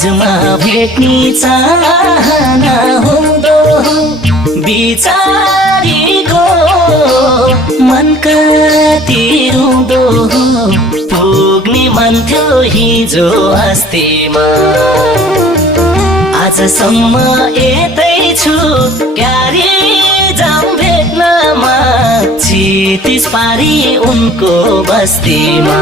तिजमा भेट्ने चाहना हुँदो बिचारीको मन कति रुँदो पुग्ने मन थियो हिजो अस्तिमा आजसम्म यतै छु क्यारी जाम भेट्नमा क्षितिज पारी उनको बस्तीमा